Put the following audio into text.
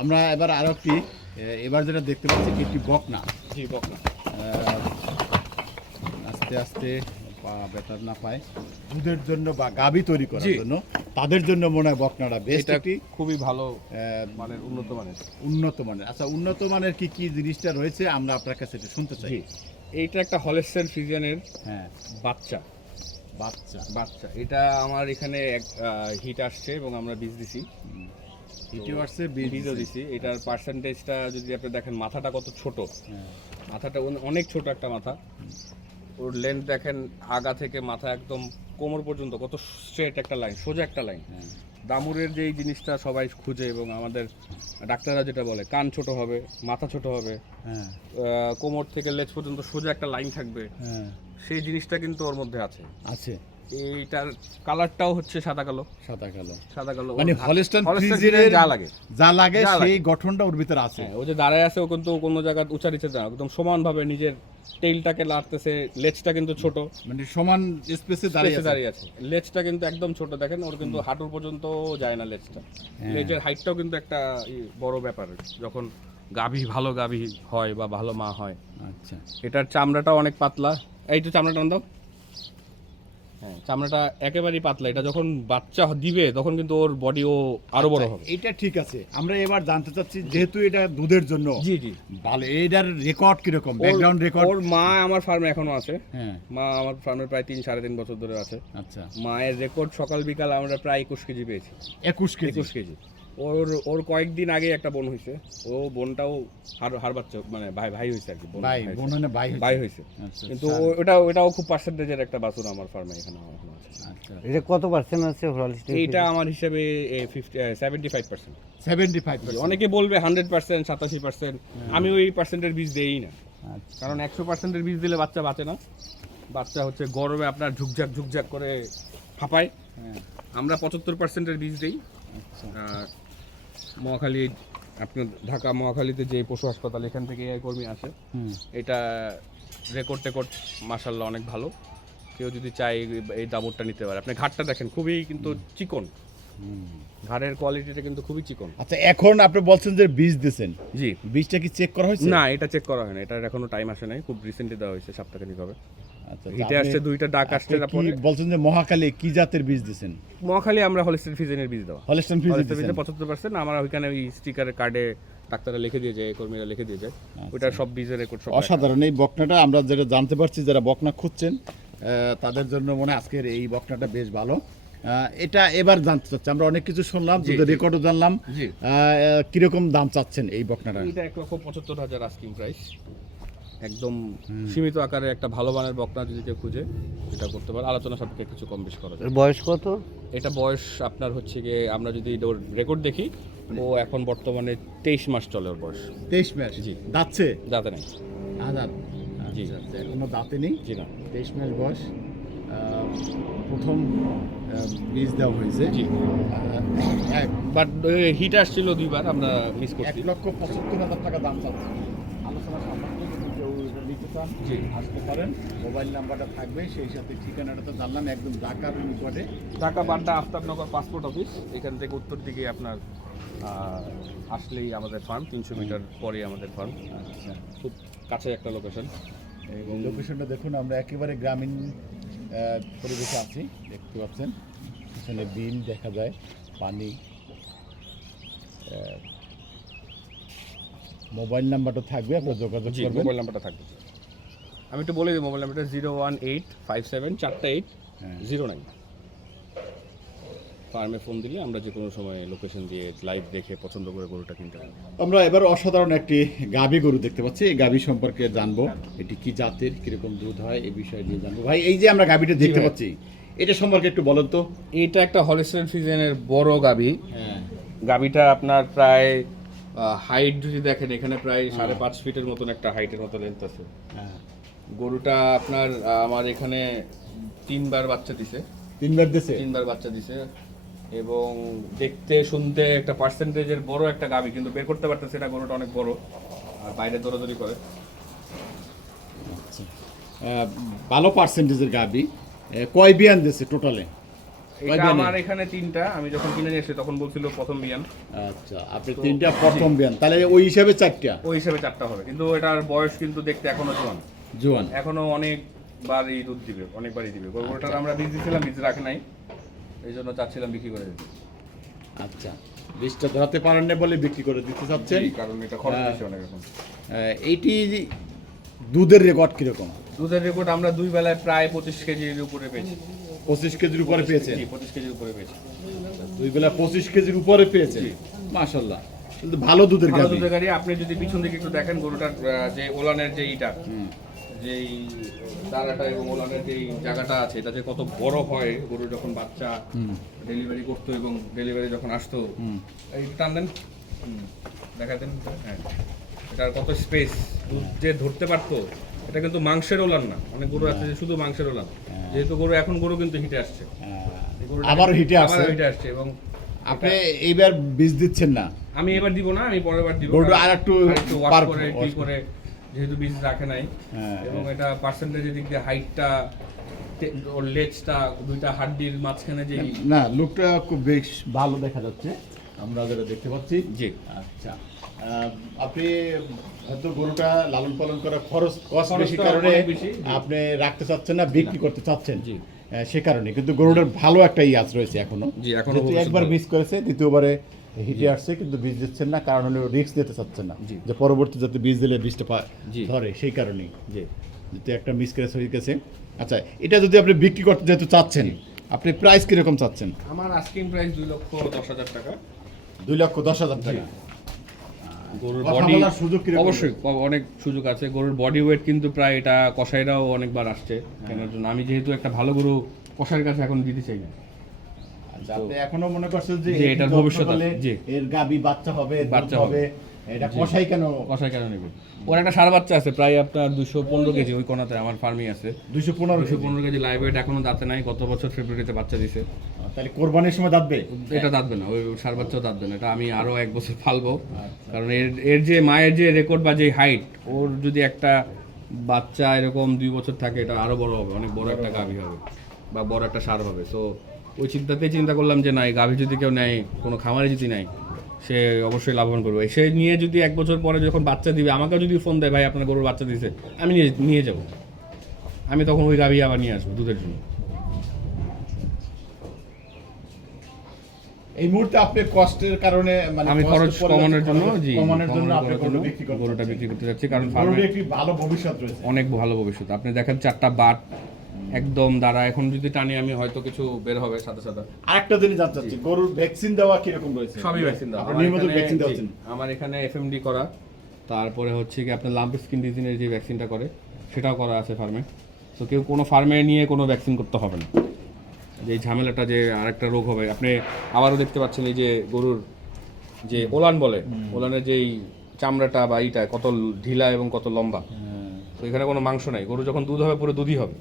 আমরা এবার আরও একটি এবার যেটা দেখতে পাচ্ছি একটি বকনা। জি বকনা। আস্তে আস্তে বেতার না পায়। দুধের জন্য বা গাবি তৈরি করার জন্য তাদের জন্য মনে হয় বকনাটা বেশ একটি খুবই ভালো মানের উন্নত মানের। উন্নত মানের। আচ্ছা উন্নত মানের কি কি জিনিসটা রয়েছে? আমরা আপনার কাছে এটা শুনতে চাই। এইটা একটা হলেস্টেন ফিজিয়ানের হ্যাঁ। বাচ্চা। বাচ্চা। বাচ্চা। এটা আমার এখানে এক হিট আসছে এবং আমরা বীজ দিছি। ইউটিউবার্সে বীজও দিছি এটার পার্সেন্টেজটা যদি আপনি দেখেন মাথাটা কত ছোট? হ্যাঁ, মাথাটা অনেক ছোট একটা মাথা। ওর লেন্থ দেখেন আগা থেকে মাথা একদম কোমর পর্যন্ত কত স্ট্রেট একটা লাইন সোজা একটা লাইন হ্যাঁ, দামুরের যে এই জিনিসটা সবাই খুঁজে এবং আমাদের ডাক্তাররা যেটা বলে কান ছোট হবে মাথা ছোট হবে হ্যাঁ, কোমর থেকে লেজ পর্যন্ত সোজা একটা লাইন থাকবে। সেই জিনিসটা কিন্তু ওর মধ্যে আছে। আছে। এইটার কালারটাও হচ্ছে সাদা কালো। সাদা কালো। সাদা কালো। মানে ফ্রিজিয়ানের ফ্রিজিয়ান যা লাগে। যা লাগে সেই গঠনটা ওর ভিতরে আছে। হ্যাঁ ও যে দাঁড়ায় আছে ও কিন্তু কোনো জায়গায় উঁচা নিচে না। একদম সমানভাবে নিজের টেইলটাকে লাড়তেছে লেজটা কিন্তু ছোট। মানে সমান স্পেসে দাঁড়িয়ে আছে। দাঁড়িয়ে আছে। লেজটা কিন্তু একদম ছোট দেখেন ওর কিন্তু হাঁটুর পর্যন্ত যায় না লেজটা। হ্যাঁ। লেজের হাইটটাও কিন্তু একটা বড় ব্যাপার। যখন গাভী ভালো গাভী হয় বা ভালো মা হয়। আচ্ছা। এটার চামড়াটাও অনেক পাতলা। এই তো চামড়াটা দাও। হ্যাঁ চামড়াটা একেবারেই পাতলা। এটা যখন বাচ্চা দিবে তখন কিন্তু ওর বডি ও আরও বড় হবে। এটা ঠিক আছে। আমরা এবার জানতে চাচ্ছি যেহেতু এটা দুধের জন্য জি জি। ভালো এটার রেকর্ড কীরকম? রকম ব্যাকগ্রাউন্ড রেকর্ড ওর মা আমার ফার্মে এখনও আছে। হ্যাঁ। মা আমার ফার্মে প্রায় তিন সাড়ে তিন বছর ধরে আছে। আচ্ছা। মায়ের রেকর্ড সকাল বিকাল আমরা প্রায় একুশ কেজি পেয়েছি। একুশ কেজি। একুশ কেজি। ওর ওর কয়েকদিন আগে একটা বোন হয়েছে ও বোনটাও হার হার বাচ্চা মানে ভাই ভাই হয়েছে আর কি বোন ভাই হয়েছে। বোন মানে ভাই ভাই হয়েছে আচ্ছা, কিন্তু আচ্ছা, ও- ওটাও ওটাও খুব পার্সেন্টেজের একটা বাছুর আমার ফার্মে এখানে আছে। আচ্ছা। এটা কত পার্সেন্ট আছে এইটা আমার হিসেবে seventy five percent seventy five অনেকে বলবে হান্ড্রেড পার্সেন্ট সাতাশি পার্সেন্ট আমি ওই পার্সেন্টের বীজ দেই না। আচ্ছা। কারণ একশো পার্সেন্টের বীজ দিলে বাচ্চা বাঁচে না। বাচ্চা হচ্ছে গরমে আপনার ঝুকঝাক ঝুকঝাক করে ফাঁপায় হ্যাঁ। আমরা পঁচাত্তর পার্সেন্টের বীজ দিই। আচ্ছা। আর মহাখালী আপনার ঢাকা মহাখালীতে যে পশু হাসপাতাল এখান থেকে এই কর্মী আসে। এটা রেকর্ড টেকর্ড মাসাল্লাহ অনেক ভালো। কেউ যদি চায় এই- দাবরটা নিতে পারে। আপনি ঘাটটা দেখেন খুবই কিন্তু চিকন। ঘাড়ের কোয়ালিটিটা কিন্তু খুবই চিকন। আচ্ছা এখন আপনি বলছেন যে বীজ দিয়েছেন। জি। বীজটা কি চেক করা হয়েছে? না এটা চেক করা হয় না। এটার এখনও টাইম আসে নাই। খুব রিসেন্টলি দেওয়া হয়েছে সপ্তাহখানিক হবে আচ্ছা হিটে আপনি- আসছে দুইটা ডাক আসছে আপনি বলছেন যে মহাকালী কি জাতের বীজ দিয়েছেন মহাখালী আমরা হলিস্টেন ফিজেনের বীজ দেওয়া। হলিস্টেন দিয়েছেন ফিজে পঁচাত্তর পার্সেন্ট আমরা ওইখানে ওই স্টিকারের কার্ডে ডাক্তাররা লিখে দিয়ে যায় কর্মীরা লিখে দিয়ে যায়। ওইটা সব বীজের রেকর্ড সব অসাধারণ। এই বকনাটা আমরা যেটা জানতে পারছি যারা বকনা খুঁজছেন তাদের জন্য মনে হয় আজকের এই বকনাটা বেশ ভালো। এটা এবার জানতে চাচ্ছি। আমরা অনেক কিছু শুনলাম রেকর্ডও জানলাম। আহ, কীরকম দাম চাচ্ছেন এই বকনাটা? এটা এক লক্ষ পঁচাত্তর হাজার আস্কিং প্রাইস একদম সীমিত আকারে একটা ভালো মানের বকনা যদি কেউ খুঁজে এটা করতে পারে। আলোচনা সাপেক্ষে কিছু কম বেশি করা যায়। এর বয়স কত? এটা বয়স আপনার হচ্ছে গিয়ে আমরা যদি ওর রেকর্ড দেখি ও এখন বর্তমানে তেইশ মাস চলে ওর বয়স। তেইশ মাস? জি। দাঁতছে? যাতে নেই। জি। আচ্ছা, আচ্ছা, এখনও দাঁতে নেই? জি না। তেইশ মাস বয়স। প্রথম বীজ দেওয়া হয়েছে। জি। বাট হিট আসছিল দুইবার আমরা মিস করছি। এক লক্ষ পঁচাত্তর হাজার টাকা দাম চাচ্ছে আলোচনা সাপেক্ষে যদি কেউ এটা নিতে চান জি। আসতে পারেন। মোবাইল নাম্বারটা থাকবে সেই সাথে ঠিকানাটা তো জানলাম একদম ঢাকার নিকটে ঢাকা বাড্ডা আফতাবনগর পাসপোর্ট অফিস এখান থেকে উত্তর দিকে আপনার আসলেই আমাদের ফার্ম তিনশো মিটার পরে আমাদের ফার্ম আচ্ছা। খুব কাছে একটা লোকেশন এবং লোকেশনটা দেখুন আমরা একেবারে গ্রামীণ পরিবেশে আছি দেখতে পাচ্ছেন। এখানে বিল দেখা যায় পানি। মোবাইল নাম্বারটা থাকবে আপনার যোগাযোগ মোবাইল নাম্বারটা থাকবে আমি একটু বলে দিই মোবাইল নাম্বারটা zero one eight five seven চারটা এইট। জিরো নাইন ফার্মে ফোন দিলে আমরা যে কোনো সময় লোকেশন দিয়ে লাইভ দেখে পছন্দ করে গরুটা কিনতে পারি আমরা এবার অসাধারণ একটি গাভী গরু দেখতে পাচ্ছি। এই গাভী সম্পর্কে জানব এটি কি জাতের কীরকম দুধ হয় এই বিষয়ে নিয়ে জানব। ভাই এই যে আমরা গাভীটা দেখতে পাচ্ছি এটা সম্পর্কে একটু বলেন তো। এটা একটা হলিস্টেন ফিজেনের বড় গাবি হ্যাঁ। গাবিটা আপনার প্রায় হাইট যদি দেখেন এখানে প্রায় সাড়ে পাঁচ ফিটের মতন একটা হাইটের মতো লেন্থ আছে। হ্যাঁ। গরুটা আপনার আমার এখানে তিনবার বাচ্চা দিছে। তিনবার দিছে? তিনবার বাচ্চা দিছে। এবং দেখতে শুনতে একটা পার্সেন্টেজের বড় একটা গাবি কিন্তু বের করতে পারতেছে এটা গরুটা অনেক বড়। আর বাইরে দৌড়াদৌড়ি করে। আচ্ছা। ভালো পার্সেন্টেজের আহ, কয় বিয়ান দিছে টোটালে আমার এখানে তিনটা। আমি যখন কিনে নিয়ে এসেছি তখন বলছিল প্রথম বিয়ান। আচ্ছা আপনি তিনটা প্রথম বিয়ান। তাহলে ওই হিসাবে চারটা? ওই হিসাবে চারটা হবে। কিন্তু এটার বয়স কিন্তু দেখতে এখনও জোয়ান জোয়ান। এখনও অনেকবারই দুধ দিবে অনেকবারই দিবে। ওটার আমরা বীজ দিয়েছিলাম বীজ রাখে নাই। এই জন্য চাচ্ছিলাম বিক্রি করে দিতে। আচ্ছা বীজটা ধরাতে পারেন না বলে বিক্রি করে দিতে চাচ্ছেন? কারণ এটা খরচ হ্যাঁ। বেশি অনেক এখন। এইটি দুধের রেকর্ড কীরকম? দুধের রেকর্ড আমরা দুই বেলায় প্রায় পঁচিশ কেজির উপরে পেয়েছি। পঁচিশ কেজির উপরে পেয়েছেন? পঁচিশ কেজির উপরে পেয়েছি। দুই বেলা পঁচিশ কেজির উপরে পেয়েছেন? মাশাল্লাহ ভালো দুধের দুধের গাড়ি আপনি যদি পিছন দিকে একটু দেখেন গরুটার যে ওলানের যে ইটা। যেই দাঁড়াটা এবং ওলানের যেই জায়গাটা আছে এটা যে কত বড় হয় গরু যখন বাচ্চা ডেলিভারি করতো এবং ডেলিভারি যখন আসতো এই টান দেন। দেখাতেন হ্যাঁ। এটার কত স্পেস দুধ যে ধরতে পারতো এটা কিন্তু মাংসের ওলান না। অনেক গরু আছে যে শুধু মাংসের ওলান যেহেতু গরু এখন গরু কিন্তু হিটে আসছে। এই আবার হিটে আসছে? হিটে আসছে এবং আপনি এইবার বীজ দিচ্ছেন না? আমি এবার দিব না আমি পরের বার দিব। গরুটা আরেকটু আরেকটু পার- করে। করে যেহেতু বীজ রাখে নাই হ্যাঁ, এবং এটা পার্সেন্টেজের দিক দিয়ে হাইটটা ওর লেজটা দুইটা হাড্ডির মাঝখানে যে না লুকটা খুব বেশ ভালো দেখা যাচ্ছে। আমরা যেটা দেখতে পাচ্ছি। জি। আচ্ছা। আপনি হয়তো গরুটা লালন পালন করা খরচ কষ্ট বেশি কারণে আপনি রাখতে চাচ্ছেন না বিক্রি করতে চাচ্ছেন। জি। সে কারণে। কিন্তু গরুটার ভালো একটা ইয়াস রয়েছে এখনও। জি, এখনও একবার। বীজ করেছে দ্বিতীয়বারে হিটে আসছে কিন্তু বীজ দিচ্ছেন না কারণ হলো রিস্ক দিতে চাচ্ছেন না। যে পরবর্তী যাতে বীজ দিলে বীজটা ধরে সেই কারণেই। জি। যেহেতু একটা মিস ক্রেস হয়ে গেছে। আচ্ছা এটা যদি আপনি বিক্রি করতে যেহেতু চাচ্ছেন আপনি প্রাইস কীরকম চাচ্ছেন? আমার আস্কিং প্রাইস দুই লক্ষ দশ হাজার টাকা। দুই লক্ষ দশ হাজার টাকা। গরুর বডি সুযোগ অবশ্যই অনেক সুযোগ আছে। গরুর বডি ওয়েট কিন্তু প্রায় এটা কষাইরাও অনেকবার আসছে। কেনার জন্য আমি যেহেতু একটা ভালো গরু কষাইয়ের কাছে এখন দিতে চাই না। আপনি এখনও মনে করছেন যে এটার ভবিষ্যৎ। এর গাবি বাচ্চা হবে বাচ্চা হবে। এটা কষাই কেন? কষাই কেন নেবে? ওর একটা সার বাচ্চা আছে প্রায় আপনার দুশো পনেরো কেজি ওই কোনাতে আমার ফার্মে আছে। দুইশো পনেরো দুশো পনেরো কেজি লাইভ ওয়েট এখনও দাঁতে নাই গত বছর ফেব্রুয়ারিতে বাচ্চা দিছে। তাহলে কোরবানির সময় দাঁতবে? এটা দাঁতবে না ওই সার বাচ্চাও দাঁতবে না এটা আমি আরও এক বছর ফালবো আচ্ছা। কারণ এর এর যে মায়ের যে রেকর্ড বা যে হাইট ওর যদি একটা বাচ্চা এরকম দুই বছর থাকে এটা আরও বড় হবে অনেক বড় একটা গাভী হবে বা বড় একটা সার হবে। তো ওই চিন্তাতেই চিন্তা করলাম যে না এই গাভী যদি কেউ নেয় কোনো খামারে যদি নেয় সে অবশ্যই লাভবান করবে। সে নিয়ে যদি এক বছর পরে যখন বাচ্চা দিবে আমাকেও যদি ফোন দেয় ভাই আপনার গরুর বাচ্চা দিছে আমি নিয়ে নিয়ে যাব। আমি তখন ওই গাভী আবার নিয়ে আসব দুধের জন্য। এই মুহূর্তে আপনি কষ্টের কারণে মানে আমি খরচ কমানোর জন্য জি কমানোর জন্য আপনি গরুটা বিক্রি করতে যাচ্ছি কারণ ফার্মে একটি ভালো ভবিষ্যৎ রয়েছে। অনেক ভালো ভবিষ্যৎ। আপনি দেখেন চারটা বাট একদম দাঁড়া এখন যদি টানি আমি হয়তো কিছু বের হবে সাথে সাথে। আরেকটা জিনিস জানতে চাচ্ছি গরুর ভ্যাকসিন দেওয়া কীরকম রয়েছে? সবই ভ্যাকসিন দেওয়া। আপনি আমার নিয়মিত ভ্যাকসিন দেওয়াচ্ছেন আমার এখানে এফএমডি করা তারপরে হচ্ছে কি আপনার লাম্প স্কিন ডিজিনের যে ভ্যাকসিনটা করে সেটাও করা আছে ফার্মে তো কেউ কোনো ফার্মে নিয়ে কোনো ভ্যাকসিন করতে হবে না। যে এই ঝামেলাটা যে আরেকটা রোগ হবে আপনি আবারও দেখতে পাচ্ছেন এই যে গরুর যে ওলান বলে ওলানের যেই চামড়াটা বা ইটা কত ঢিলা এবং কত লম্বা। হ্যাঁ। তো এখানে কোনো মাংস নাই গরু যখন দুধ হবে পুরো দুধই হবে।